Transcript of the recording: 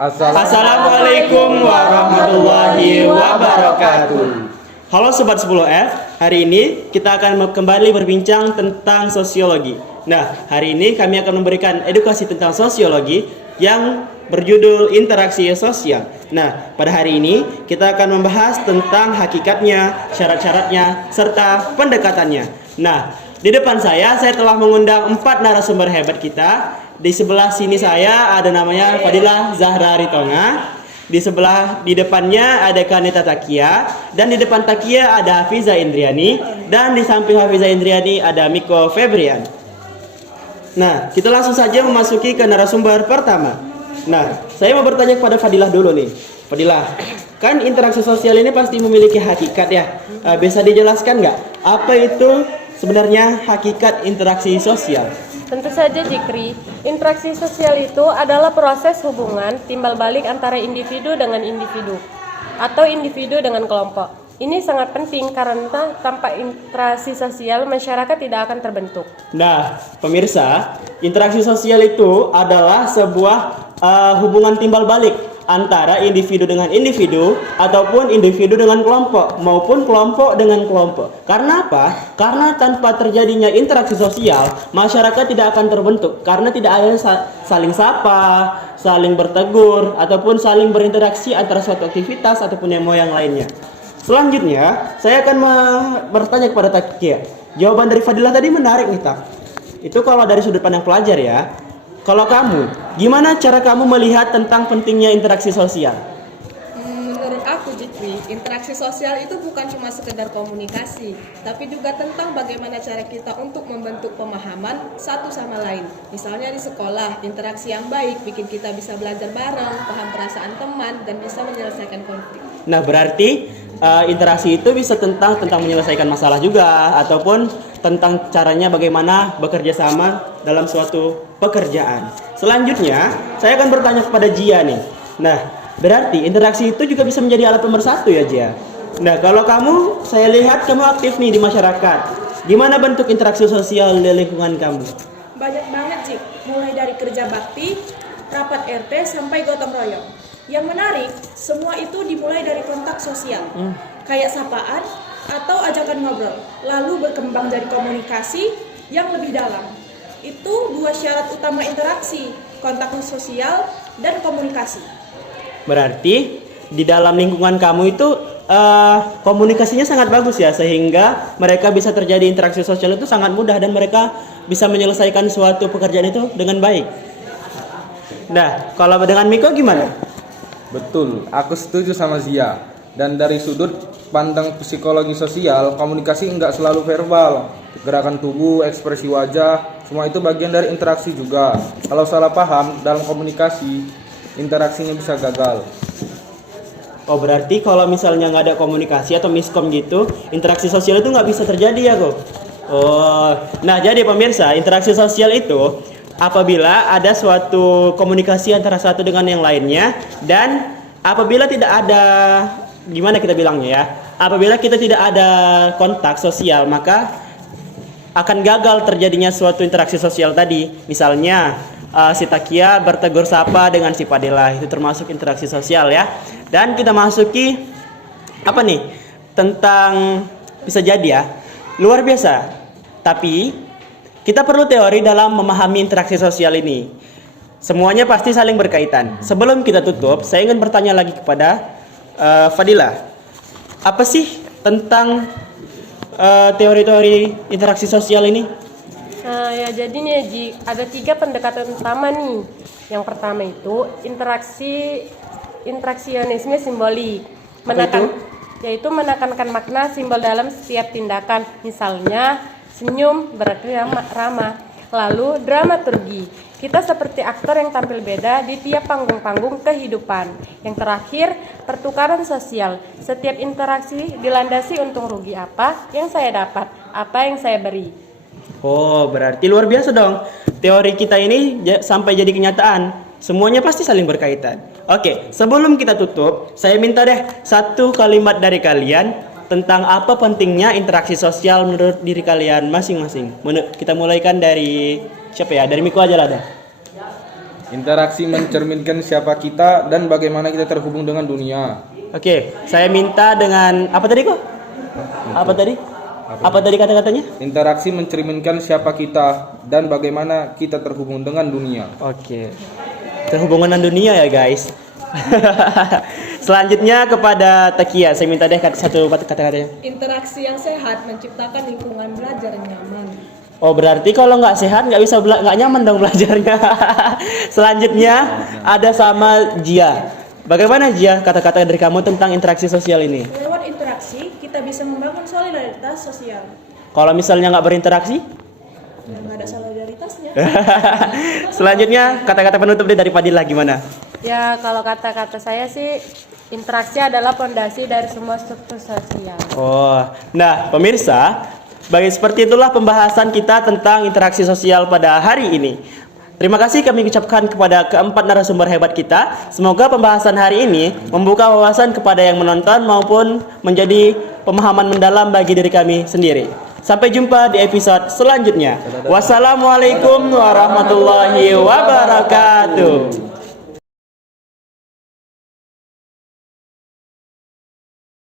Assalamualaikum warahmatullahi wabarakatuh. Halo Sobat 10F, hari ini kita akan kembali berbincang tentang sosiologi. Nah, hari ini kami akan memberikan edukasi tentang sosiologi yang berjudul interaksi sosial. Nah, pada hari ini kita akan membahas tentang hakikatnya, syarat-syaratnya, serta pendekatannya. Nah, di depan saya telah mengundang 4 narasumber hebat kita. Di sebelah sini saya ada namanya Fadilah Zahra Ritonga. Di depannya ada Kanita Takia, dan di depan Takia ada Hafiza Indriani, dan di samping Hafiza Indriani ada Miko Febrian. Nah, kita langsung saja memasuki ke narasumber pertama. Nah, saya mau bertanya kepada Fadilah dulu nih. Fadilah, kan interaksi sosial ini pasti memiliki hakikat ya. Bisa dijelaskan nggak apa itu sebenarnya hakikat interaksi sosial? Tentu saja, Jikri. Interaksi sosial itu adalah proses hubungan timbal balik antara individu dengan individu atau individu dengan kelompok. Ini sangat penting karena tanpa interaksi sosial masyarakat tidak akan terbentuk. Nah, pemirsa, interaksi sosial itu adalah sebuah hubungan timbal balik antara individu dengan individu ataupun individu dengan kelompok maupun kelompok dengan kelompok. Karena apa? Karena tanpa terjadinya interaksi sosial, masyarakat tidak akan terbentuk karena tidak ada saling sapa, saling bertegur ataupun saling berinteraksi antara suatu aktivitas ataupun yang lainnya. Selanjutnya, saya akan bertanya kepada Takia. Jawaban dari Fadilah tadi menarik nih, Tak. Itu kalau dari sudut pandang pelajar ya. Kalau kamu, gimana cara kamu melihat tentang pentingnya interaksi sosial? Menurut aku, Jitwi, interaksi sosial itu bukan cuma sekedar komunikasi, tapi juga tentang bagaimana cara kita untuk membentuk pemahaman satu sama lain. Misalnya di sekolah, interaksi yang baik bikin kita bisa belajar bareng, paham perasaan teman, dan bisa menyelesaikan konflik. Nah, berarti interaksi itu bisa tentang menyelesaikan masalah juga, ataupun tentang caranya bagaimana bekerja sama dalam suatu pekerjaan. Selanjutnya, saya akan bertanya kepada Jia nih. Nah, berarti interaksi itu juga bisa menjadi alat pemersatu ya, Jia? Nah, kalau kamu, saya lihat kamu aktif nih di masyarakat. Gimana bentuk interaksi sosial di lingkungan kamu? Banyak banget, Cik. Mulai dari kerja bakti, rapat RT, sampai gotong royong. Yang menarik, semua itu dimulai dari kontak sosial. Kayak sapaan atau ajakan ngobrol, lalu berkembang dari komunikasi yang lebih dalam. Itu 2 syarat utama interaksi, kontak sosial dan komunikasi. Berarti di dalam lingkungan kamu itu komunikasinya sangat bagus ya, sehingga mereka bisa terjadi interaksi sosial itu sangat mudah dan mereka bisa menyelesaikan suatu pekerjaan itu dengan baik. Nah, kalau dengan Miko gimana? Betul, aku setuju sama Zia. Dan dari sudut pandang psikologi sosial, komunikasi enggak selalu verbal. Gerakan tubuh, ekspresi wajah, semua itu bagian dari interaksi juga. Kalau salah paham dalam komunikasi, interaksinya bisa gagal. Oh, berarti kalau misalnya nggak ada komunikasi atau miskom gitu, interaksi sosial itu nggak bisa terjadi ya, kok? Oh, nah jadi pemirsa, interaksi sosial itu apabila ada suatu komunikasi antara satu dengan yang lainnya, dan apabila tidak ada, gimana kita bilangnya ya, apabila kita tidak ada kontak sosial, maka akan gagal terjadinya suatu interaksi sosial tadi. Misalnya si Takia bertegur sapa dengan si Fadilah, itu termasuk interaksi sosial ya. Dan kita masuki apa nih, tentang bisa jadi ya, luar biasa. Tapi kita perlu teori dalam memahami interaksi sosial ini. Semuanya pasti saling berkaitan. Sebelum kita tutup, saya ingin bertanya lagi kepada Fadilah. Apa sih tentang teori-teori interaksi sosial ini? Nah, ya jadinya ada 3 pendekatan utama nih. Yang pertama itu intraksionisme simbolik. Yaitu menekankan makna simbol dalam setiap tindakan. Misalnya senyum berarti ramah. Lalu dramaturgi. Kita seperti aktor yang tampil beda di tiap panggung-panggung kehidupan. Yang terakhir, pertukaran sosial. Setiap interaksi dilandasi untung rugi apa yang saya dapat, apa yang saya beri. Oh, berarti luar biasa dong. Teori kita ini sampai jadi kenyataan. Semuanya pasti saling berkaitan. Oke, sebelum kita tutup, saya minta deh 1 kalimat dari kalian tentang apa pentingnya interaksi sosial menurut diri kalian masing-masing. Kita mulaikan dari siapa ya? Dari Miko aja lah dah. Interaksi mencerminkan siapa kita dan bagaimana kita terhubung dengan dunia. Oke, saya minta dengan apa tadi kok? Apa tadi? Apa tadi kata-katanya? Interaksi mencerminkan siapa kita dan bagaimana kita terhubung dengan dunia. Oke. Terhubung dengan dunia ya, guys. Selanjutnya kepada Takia, saya minta deh satu kata-katanya. Interaksi yang sehat menciptakan lingkungan belajar yang nyaman. Oh, berarti kalau nggak sehat nggak nyaman dong belajarnya. Selanjutnya ada sama Jia. Bagaimana Jia kata-kata dari kamu tentang interaksi sosial ini? Lewat interaksi, kita bisa membangun solidaritas sosial. Kalau misalnya nggak berinteraksi? Nggak ada solidaritasnya. Selanjutnya kata-kata penutup deh dari Fadila gimana? Ya, kalau kata-kata saya sih interaksi adalah fondasi dari semua struktur sosial. Oh, nah pemirsa, seperti itulah pembahasan kita tentang interaksi sosial pada hari ini. Terima kasih kami ucapkan kepada keempat narasumber hebat kita. Semoga pembahasan hari ini membuka wawasan kepada yang menonton maupun menjadi pemahaman mendalam bagi diri kami sendiri. Sampai jumpa di episode selanjutnya. Wassalamualaikum warahmatullahi wabarakatuh.